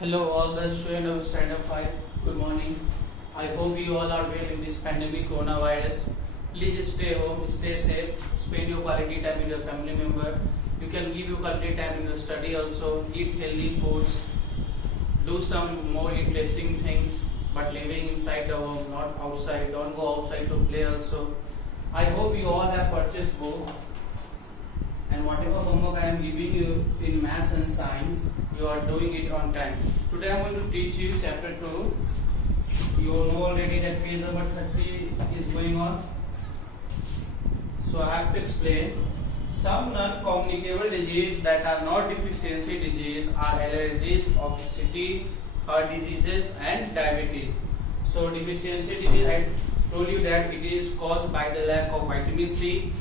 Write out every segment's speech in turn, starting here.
Hello, all the students of Standard 5. Good morning. I hope you all are well in this pandemic coronavirus. Please stay home, stay safe, spend your quality time with your family member. You can give your quality time in your study also. Eat healthy foods. Do some more interesting things, but living inside the home, not outside. Don't go outside to play also. I hope you all have purchased book, and whatever homework I am giving you in maths and science, you are doing it on time. Today I am going to teach you chapter 2. You know already that page number 30 is going on. So I have to explain. Some non-communicable diseases that are not deficiency disease are allergies, obesity, heart diseases and diabetes. So deficiency disease, I told you that it is caused by the lack of vitamin C.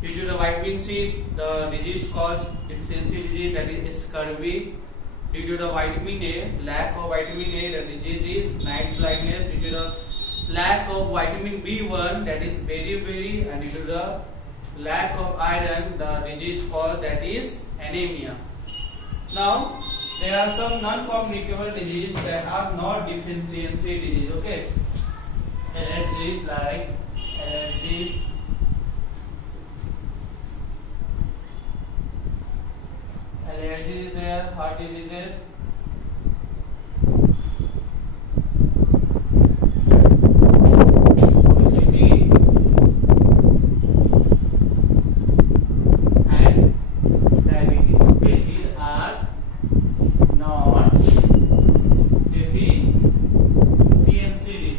Due to the vitamin C, the disease caused deficiency disease, that is scurvy. Due to the vitamin A, lack of vitamin A, the disease is night blindness. Due to the lack of vitamin B1, that is beriberi, and due to the lack of iron, the disease called that is anemia. Now, there are some non-communicable diseases that are not deficiency disease. Okay, allergies like allergies. Allergies is there, heart diseases, obesity, and diabetes. Okay, these are not deficiency disease.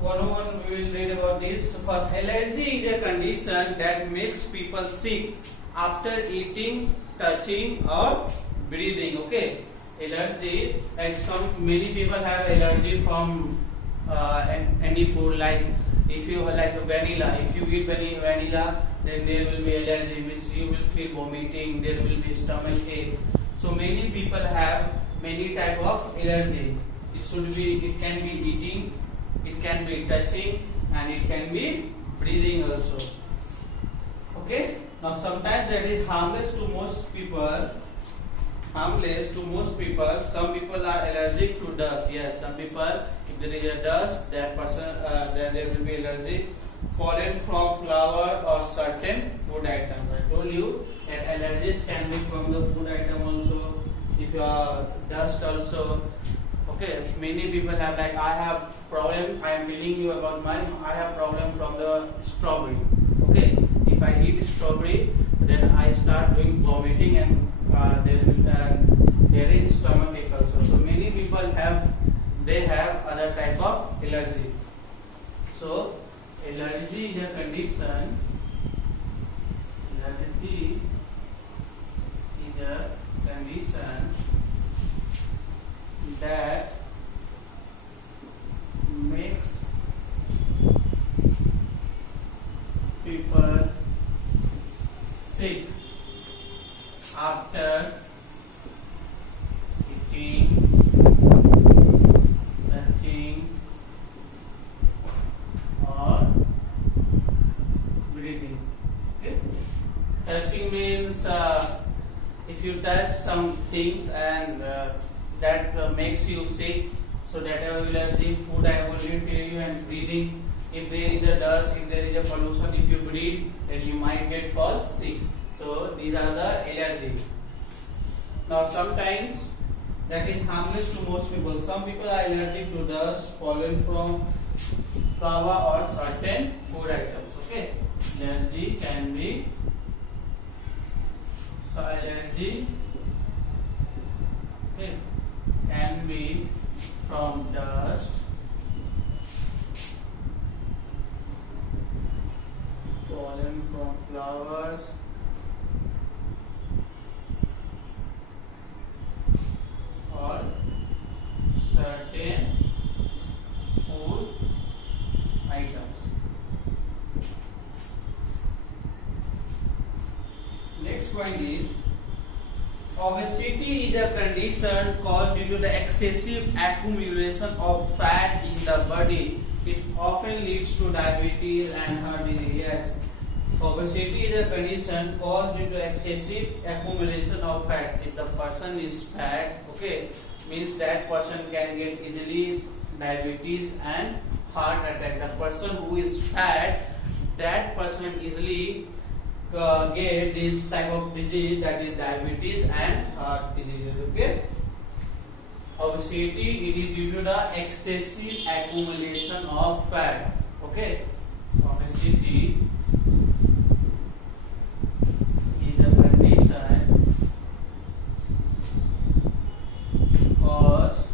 One we will read about this. So first, allergy is a condition that makes people sick after eating, touching, or breathing. Okay, allergy, like many people have allergy from any food. Like if you like vanilla, if you eat vanilla, then there will be allergy. Means you will feel vomiting. There will be stomach ache. So many people have many type of allergy. It can be eating, it can be touching, and it can be breathing also. Okay, now sometimes that is harmless to most people. Some people are allergic to dust. Yes, some people, if there is a dust, that person then there will be allergy. Pollen from flower or certain food items. I told you that allergies can be from the food item also. If you are dust also. Okay, many people have, like I have problem. I am telling you about mine. I have problem from the strawberry. Okay, if I eat strawberry, then I start doing vomiting, and there is stomach ache also. So many people have other type of allergy. So allergy is a condition. Allergy is a condition that makes people sick after eating, touching, or breathing. Okay? Touching means if you touch some things and that makes you sick. So that allergy, food I have already tell you, and breathing. If there is a dust, if there is a pollution, if you breathe, then you might get fall sick. So these are the allergies. Now sometimes that is harmless to most people. Some people are allergic to dust, pollen from flower, or certain food items. Okay, allergy can be allergy. Okay, can be from dust, pollen from flowers, or certain food items. Next point is, obesity is a condition caused due to the excessive accumulation of fat in the body. It often leads to diabetes and heart disease. Yes, Obesity is a condition caused due to excessive accumulation of fat. If the person is fat, okay, means that person can get easily diabetes and heart attack. The person who is fat, that person easily get this type of disease, that is diabetes and heart diseases. Okay. Obesity, it is due to the excessive accumulation of fat. Okay. Obesity is a condition caused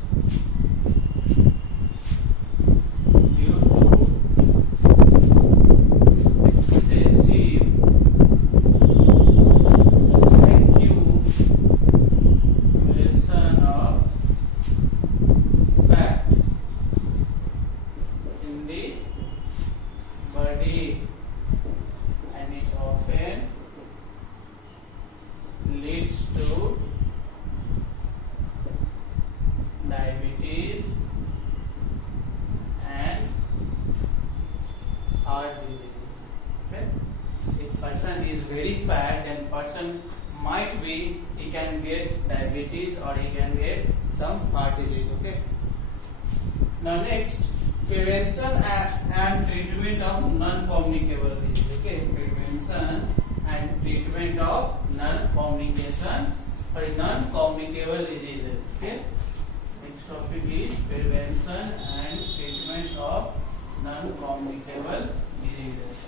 due to excessive accumulation of fat in the body, and it often leads to diabetes and heart disease. Okay? If person is very fat, then person might be, he can get diabetes or he can get some heart disease. Okay. Now next, prevention and treatment of non-communicable disease. Okay, prevention and treatment of non-communicable diseases. Okay. Next topic is prevention and treatment of non-communicable diseases.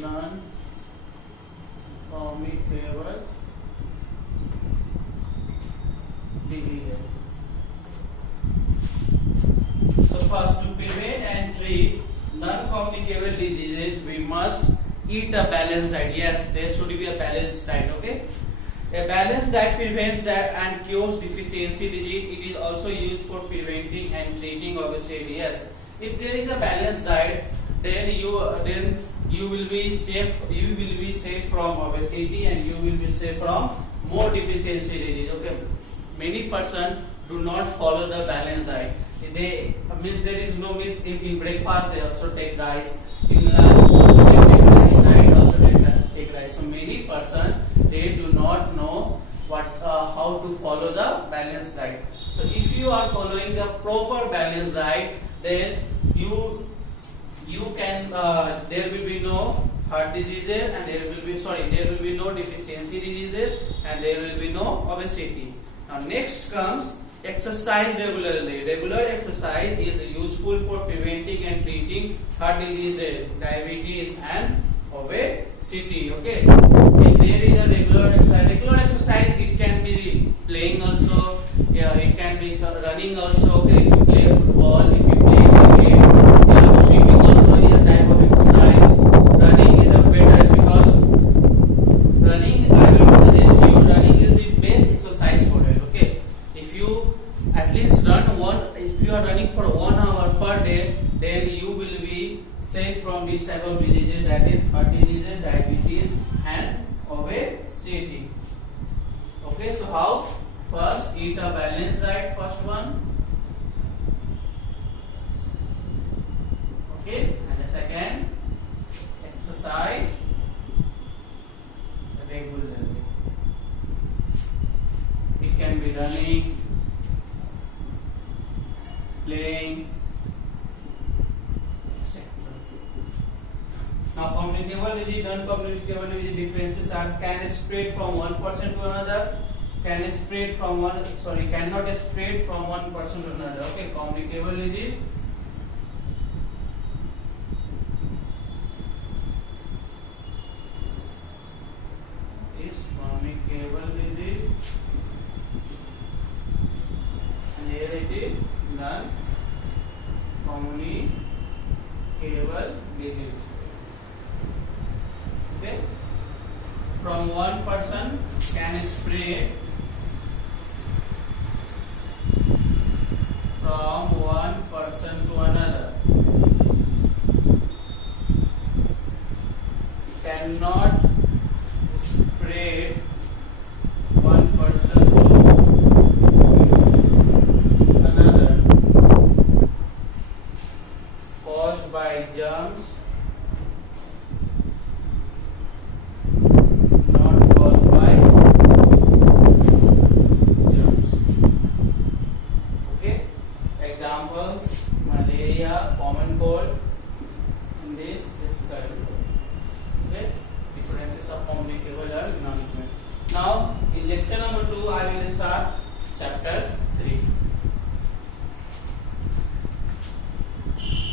Non-communicable diseases. So first, to prevent and treat non-communicable diseases, we must eat a balanced diet. Yes, there should be a balanced diet. Okay, a balanced diet prevents that and cures deficiency disease. It is also used for preventing and treating obesity. Yes, if there is a balanced diet, then you will be safe. You will be safe from obesity and you will be safe from more deficiency disease. Okay, many persons do not follow the balanced diet. They means there is no means in breakfast they also take rice, in lunch also they take rice, night also take rice. So many persons, they do not know what how to follow the balanced diet. So if you are following the proper balanced diet, then you can there will be no heart diseases and there will be no deficiency diseases and there will be no obesity. Now next comes exercise regularly. Regular exercise is useful for preventing and treating heart diseases, diabetes and obesity. Okay, if there is a regular exercise, it can be playing also. Yeah, it can be running also. Okay, if you play football, if you play cricket, yeah, swimming also is a type of exercise. Running is a better because running, I will suggest you, running is the best exercise for it. Okay, if you at least if you are running for 1 hour per day, then you will be safe from this type of diseases, that is heart diseases, diabetes and obesity. Okay, so how? First, eat a balanced diet, first one. Okay, and the second, exercise regularly. It can be running, playing, etc. Now, communicable disease, non-communicable disease differences are can spread from one person to another, cannot spread from one person to another. Okay, communicable disease. Is communicable disease community